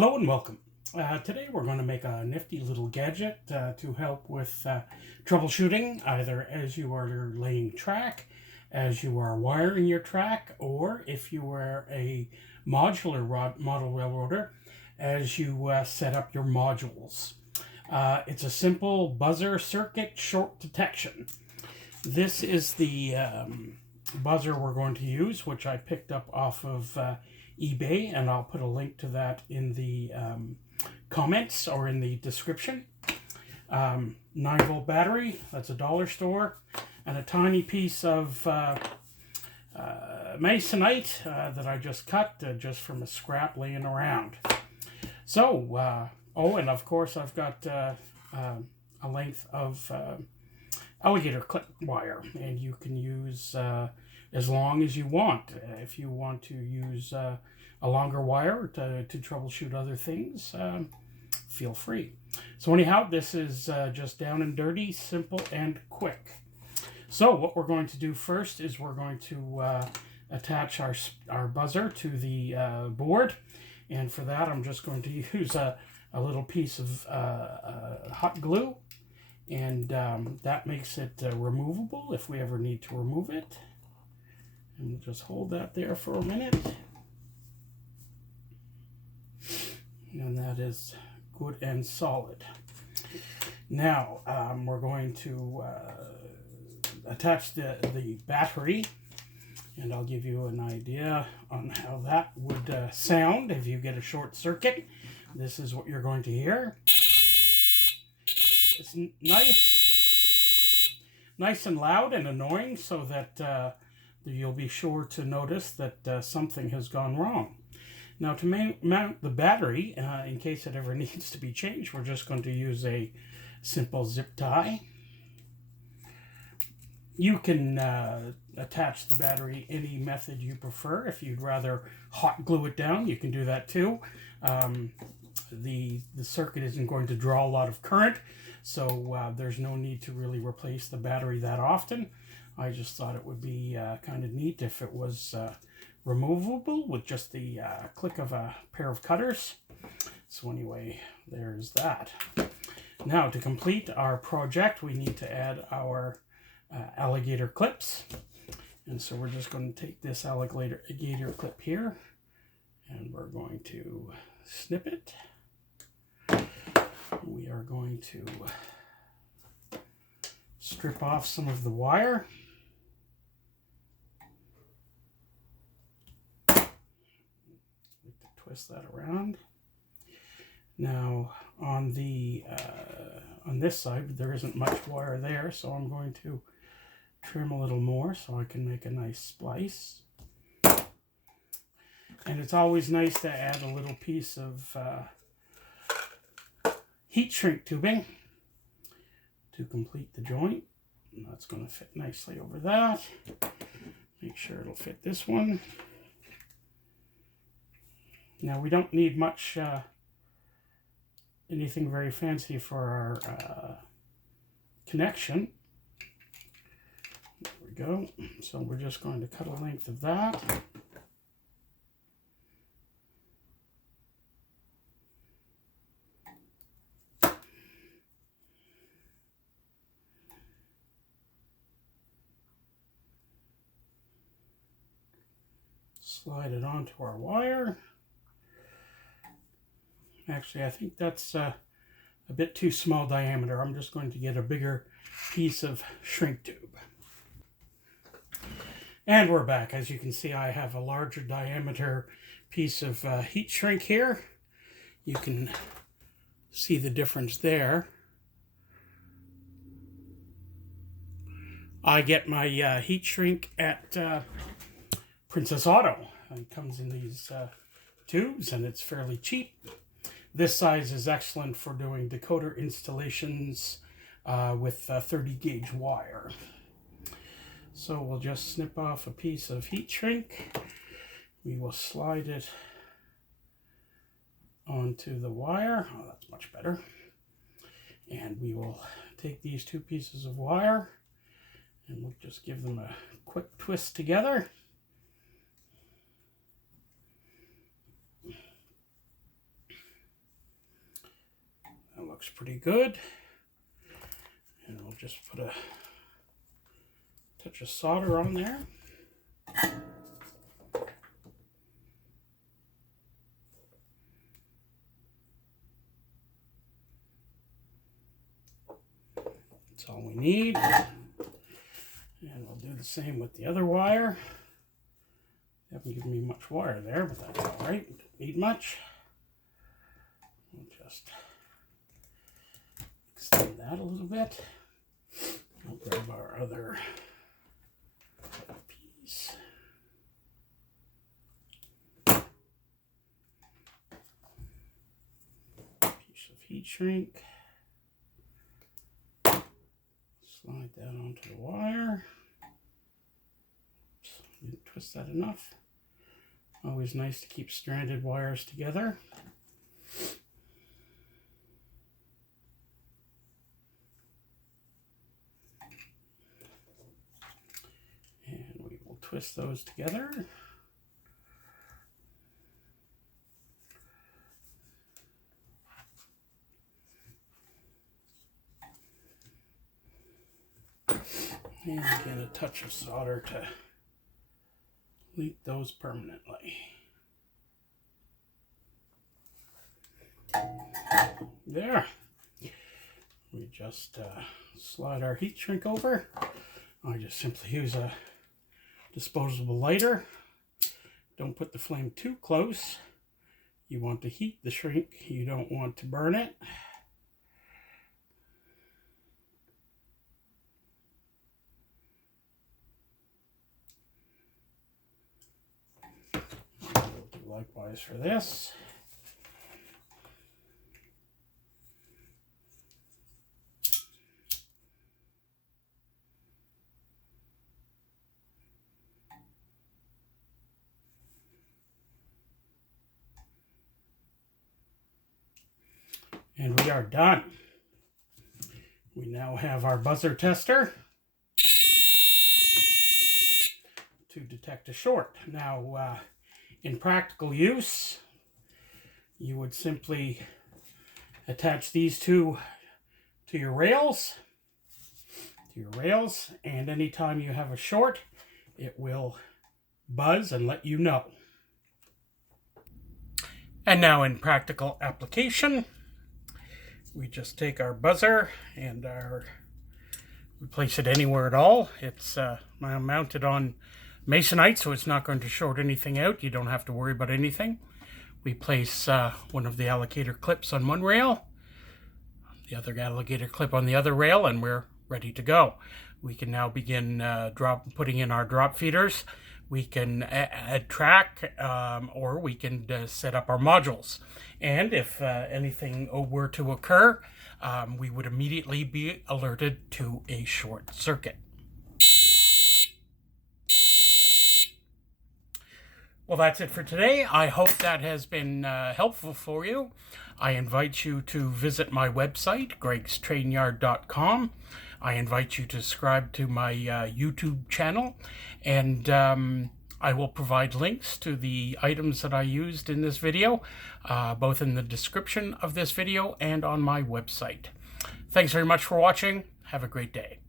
Hello and welcome. Today we're going to make a nifty little gadget to help with troubleshooting, either as you are laying track, as you are wiring your track, or if you are a modular model railroader, as you set up your modules. It's a simple buzzer circuit short detection. This is the buzzer we're going to use, which I picked up off of eBay, and I'll put a link to that in the comments or in the description. 9-volt battery, that's a dollar store, and a tiny piece of masonite that I just cut just from a scrap laying around. So, oh, and of course I've got a length of alligator clip wire, and you can use as long as you want. If you want to use a longer wire to troubleshoot other things, feel free. So anyhow, this is just down and dirty, simple and quick. So what we're going to do first is we're going to attach our buzzer to the board, and for that I'm just going to use a little piece of hot glue, and that makes it removable if we ever need to remove it. And we'll just hold that there for a minute. And that is good and solid. Now we're going to attach the battery, and I'll give you an idea on how that would sound if you get a short circuit. This is what you're going to hear. It's nice and loud and annoying, so that you'll be sure to notice that something has gone wrong. Now, to mount the battery, in case it ever needs to be changed, we're just going to use a simple zip tie. You can attach the battery any method you prefer. If you'd rather hot glue it down, you can do that too. The circuit isn't going to draw a lot of current, so there's no need to really replace the battery that often. I just thought it would be kind of neat if it was removable with just the click of a pair of cutters. So anyway, there's that. Now, to complete our project, we need to add our alligator clips. And so we're just going to take this alligator clip here, and we're going to snip it. We are going to strip off some of the wire. Twist that around. Now on the on this side there isn't much wire there, so I'm going to trim a little more so I can make a nice splice. And it's always nice to add a little piece of heat shrink tubing to complete the joint. And that's going to fit nicely over that. Make sure it'll fit this one. Now, we don't need much, anything very fancy for our connection. There we go. So we're just going to cut a length of that. Slide it onto our wire. Actually, I think that's a bit too small diameter. I'm just going to get a bigger piece of shrink tube. And we're back. As you can see, I have a larger diameter piece of heat shrink here. You can see the difference there. I get my heat shrink at Princess Auto. It comes in these tubes, and it's fairly cheap. This size is excellent for doing decoder installations with 30 gauge wire. So we'll just snip off a piece of heat shrink. We will slide it onto the wire. Oh, that's much better. And we will take these two pieces of wire and we'll just give them a quick twist together. looks pretty good. And we'll just put a touch of solder on there. That's all we need. And we'll do the same with the other wire. They haven't given me much wire there, but that's all right. Don't need much. We'll just extend that a little bit. I'll grab our other piece. Piece of heat shrink. Slide that onto the wire. Oops, didn't twist that enough. Always nice to keep stranded wires together. And we will twist those together. And again, a touch of solder to link those permanently. There. We just slide our heat shrink over. I just simply use a disposable lighter. Don't put the flame too close. You want to heat the shrink. You don't want to burn it. Likewise for this. And we are done. We now have our buzzer tester to detect a short. Now, in practical use, you would simply attach these two to your rails, and anytime you have a short, it will buzz and let you know. And now in practical application, we just take our buzzer and we place it anywhere at all. It's mounted on Masonite, so it's not going to short anything out. You don't have to worry about anything. We place one of the alligator clips on one rail, the other alligator clip on the other rail, and we're ready to go. We can now begin putting in our drop feeders. We can add track, or we can set up our modules. And if anything were to occur, we would immediately be alerted to a short circuit. Well, that's it for today. I hope that has been helpful for you. I invite you to visit my website, gregstrainyard.com. I invite you to subscribe to my YouTube channel, and I will provide links to the items that I used in this video, both in the description of this video and on my website. Thanks very much for watching. Have a great day.